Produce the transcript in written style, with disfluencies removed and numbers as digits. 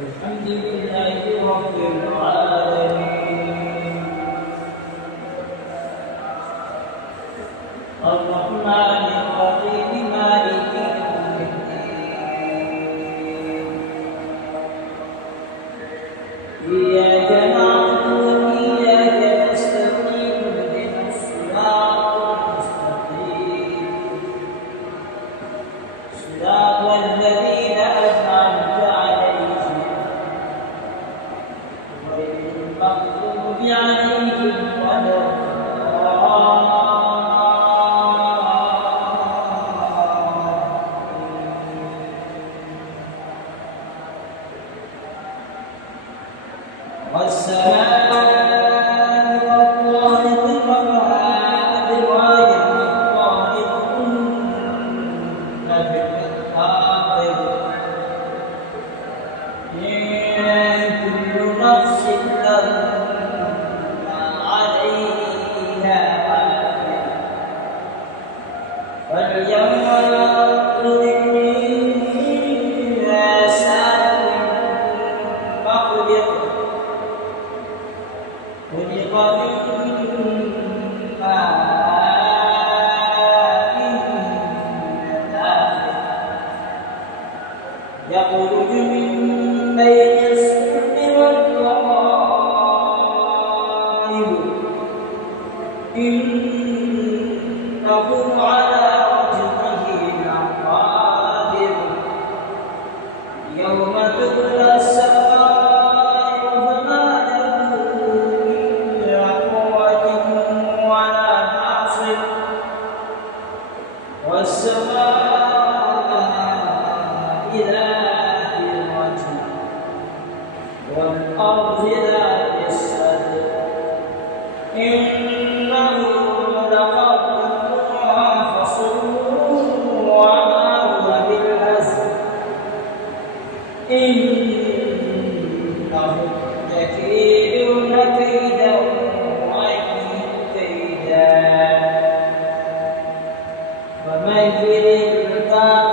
الحمد لله رب العالمين الرحمن الرحيم مالك يوم الدين إياك نعبد وإياك نستعين اهدنا الصراط المستقيم صراط الذين أنعمت عليهم غير المغضوب عليهم ولا والسماء والطارق وما أدراك ما الطارق بالحاقد إن كل نفس لما عليها حافظ فلينظر الإنسان مما خلق خلق من ماء دافق يخرج من بين الصلب والترائب إنه على رجعه لقادر يوم تبلى السرائر فما له من قوة ولا ناصر والسماء ذات الرجع والأرض ذات الصدع إنه لقول فصل وما هو بالهزل إنهم يكيدون كيدا وأكيد كيدا ومهل الكافرين